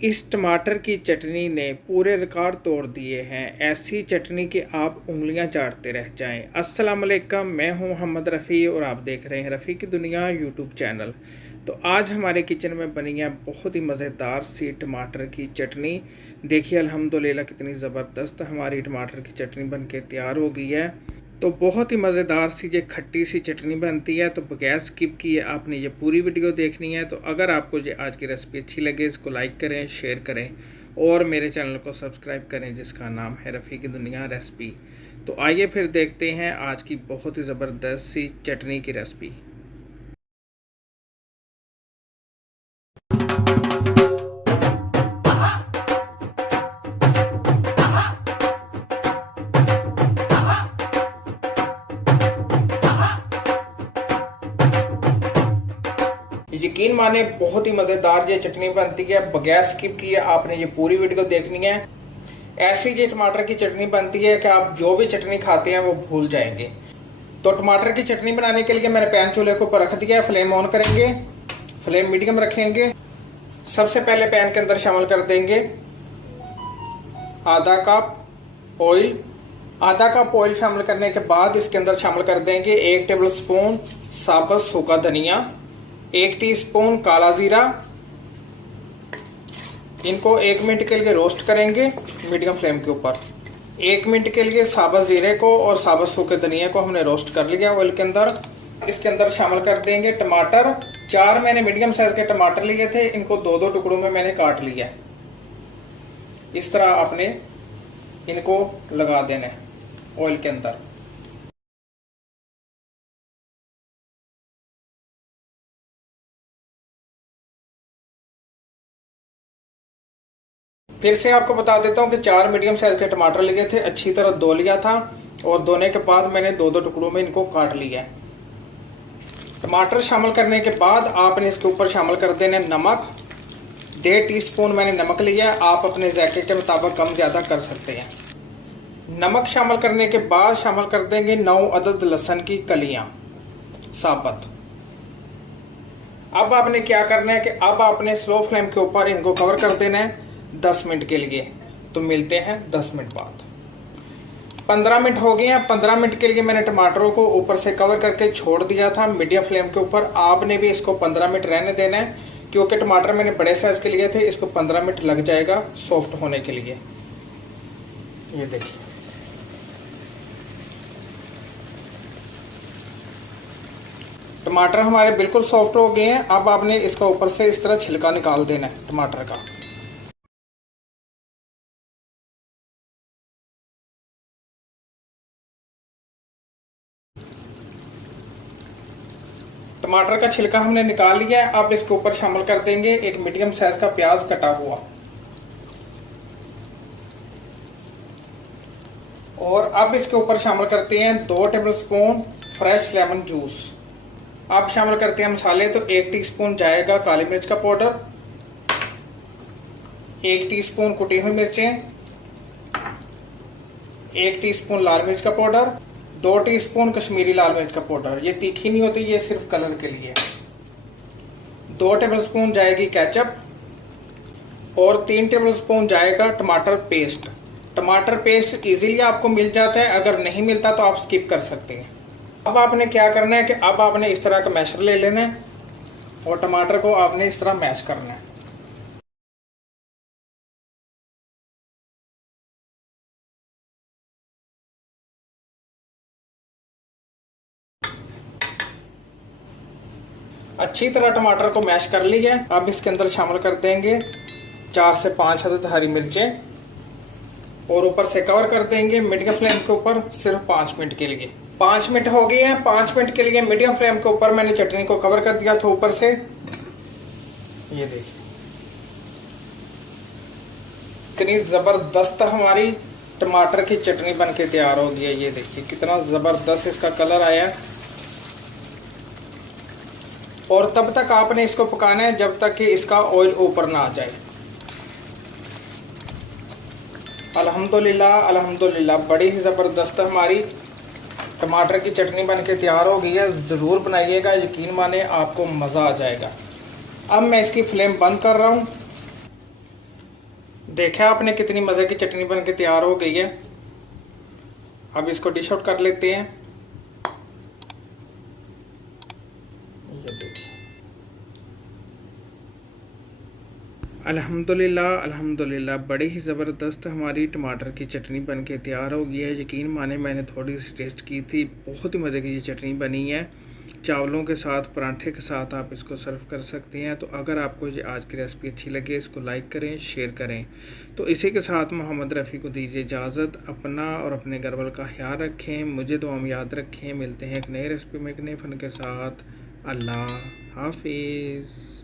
इस टमाटर की चटनी ने पूरे रिकॉर्ड तोड़ दिए हैं। ऐसी चटनी कि आप उंगलियां चाटते रह जाएं। अस्सलाम वालेकुम, मैं हूं मोहम्मद रफ़ी और आप देख रहे हैं रफ़ी की दुनिया यूट्यूब चैनल। तो आज हमारे किचन में बनी है बहुत ही मज़ेदार सी टमाटर की चटनी। देखिए अल्हम्दुलिल्लाह कितनी ज़बरदस्त हमारी टमाटर की चटनी बन के तैयार हो गई है। तो बहुत ही मज़ेदार सी ये खट्टी सी चटनी बनती है। तो बगैर स्किप किए आपने ये पूरी वीडियो देखनी है। तो अगर आपको ये आज की रेसिपी अच्छी लगे इसको लाइक करें, शेयर करें और मेरे चैनल को सब्सक्राइब करें जिसका नाम है रफ़ी की दुनिया रेसिपी। तो आइए फिर देखते हैं आज की बहुत ही ज़बरदस्त सी चटनी की रेसिपी। यकीन माने बहुत ही मज़ेदार ये चटनी बनती है। बगैर स्किप किए आपने ये पूरी वीडियो देखनी है। ऐसी ये टमाटर की चटनी बनती है कि आप जो भी चटनी खाते हैं वो भूल जाएंगे। तो टमाटर की चटनी बनाने के लिए मैंने पैन चूल्हे के ऊपर रख दिया है। फ्लेम ऑन करेंगे, फ्लेम मीडियम रखेंगे। सबसे पहले पैन के अंदर शामिल कर देंगे आधा कप ऑयल। आधा कप ऑयल शामिल करने के बाद इसके अंदर शामिल कर देंगे 1 टेबल स्पून साबुत सूखा धनिया, 1 टीस्पून काला जीरा। इनको 1 मिनट के लिए रोस्ट करेंगे मीडियम फ्लेम के ऊपर। 1 मिनट के लिए साबुत जीरे को और साबुत सूखे धनिया को हमने रोस्ट कर लिया ऑयल के अंदर। इसके अंदर शामिल कर देंगे टमाटर। 4 मैंने मीडियम साइज के टमाटर लिए थे, इनको 2-2 टुकड़ों में मैंने काट लिया है। इस तरह आपने इनको लगा देना है ऑयल के अंदर। फिर से आपको बता देता हूँ कि 4 मीडियम साइज के टमाटर लिए थे, अच्छी तरह धो लिया था और धोने के बाद मैंने 2-2 टुकड़ों में इनको काट लिया है। टमाटर शामिल करने के बाद आपने इसके ऊपर शामिल कर देना नमक। 1.5 टीस्पून मैंने नमक लिया है, आप अपने जायके के मुताबिक कम ज़्यादा कर सकते हैं। नमक शामिल करने के बाद शामिल कर देंगे 9 अदद लहसुन की कलियां साबुत। अब आपने क्या करना है कि अब आपने स्लो फ्लेम के ऊपर इनको कवर कर देना है 10 मिनट के लिए। तो मिलते हैं 10 मिनट बाद। 15 मिनट हो गए हैं। 15 मिनट के लिए मैंने टमाटरों को ऊपर से कवर करके छोड़ दिया था मीडियम फ्लेम के ऊपर। आपने भी इसको 15 मिनट रहने देना है क्योंकि टमाटर मैंने बड़े साइज के लिए थे, इसको 15 मिनट लग जाएगा सॉफ्ट होने के लिए। ये देखिए टमाटर हमारे बिल्कुल सॉफ्ट हो गए हैं। अब आपने इसका ऊपर से इस तरह छिलका निकाल देना है टमाटर का। टमाटर का छिलका हमने निकाल लिया है। अब इसके ऊपर शामिल कर देंगे एक मीडियम साइज का प्याज कटा हुआ और अब इसके ऊपर शामिल करते हैं 2 table spoon fresh lemon juice. अब शामिल करते हैं मसाले। तो 1 टीस्पून जाएगा काली मिर्च का पाउडर, 1 टीस्पून कुटी हुई मिर्चें, 1 टीस्पून लाल मिर्च का पाउडर, 2 टीस्पून कश्मीरी लाल मिर्च का पाउडर। ये तीखी नहीं होती, ये सिर्फ कलर के लिए। 2 टेबल स्पून जाएगी केचप और 3 टेबल स्पून जाएगा टमाटर पेस्ट। टमाटर पेस्ट इजीली आपको मिल जाता है, अगर नहीं मिलता तो आप स्किप कर सकते हैं। अब आपने क्या करना है कि अब आपने इस तरह का मैशर ले लेना है और टमाटर को आपने इस तरह मैश करना है। अच्छी तरह टमाटर को मैश कर लिया है। अब इसके अंदर शामिल कर देंगे 4 से 5 अदद हरी मिर्चें और ऊपर से कवर कर देंगे मीडियम फ्लेम के ऊपर सिर्फ 5 मिनट के लिए। 5 मिनट हो गए हैं। 5 मिनट के लिए मीडियम फ्लेम के ऊपर मैंने चटनी को कवर कर दिया था ऊपर से। ये देखिए इतनी जबरदस्त हमारी टमाटर की चटनी बन के तैयार हो गई है। ये देखिए कितना जबरदस्त इसका कलर आया है। और तब तक आपने इसको पकाना है जब तक कि इसका ऑयल ऊपर ना आ जाए। अल्हम्दुलिल्लाह अल्हम्दुलिल्लाह बड़ी ही ज़बरदस्त हमारी टमाटर की चटनी बन के तैयार हो गई है। ज़रूर बनाइएगा, यकीन माने आपको मज़ा आ जाएगा। अब मैं इसकी फ्लेम बंद कर रहा हूँ देखा आपने कितनी मज़े की चटनी बन के तैयार हो गई है। अब इसको डिश आउट कर लेते हैं। ये देखिए, अल्हम्दुलिल्लाह अल्हम्दुलिल्लाह, बड़ी ही ज़बरदस्त हमारी टमाटर की चटनी बन के तैयार हो गई है। यकीन माने मैंने थोड़ी सी टेस्ट की थी, बहुत ही मज़े की ये चटनी बनी है। चावलों के साथ, पराठे के साथ आप इसको सर्व कर सकते हैं। तो अगर आपको ये आज की रेसिपी अच्छी लगे, इसको लाइक करें, शेयर करें। तो इसी के साथ मोहम्मद रफ़ी को दीजिए इजाज़त। अपना और अपने घर वालों का ख्याल रखें, मुझे दुआ में याद रखें। मिलते हैं एक नई रेसिपी में एक नए फ़न के साथ। अल्लाह हाफिज़।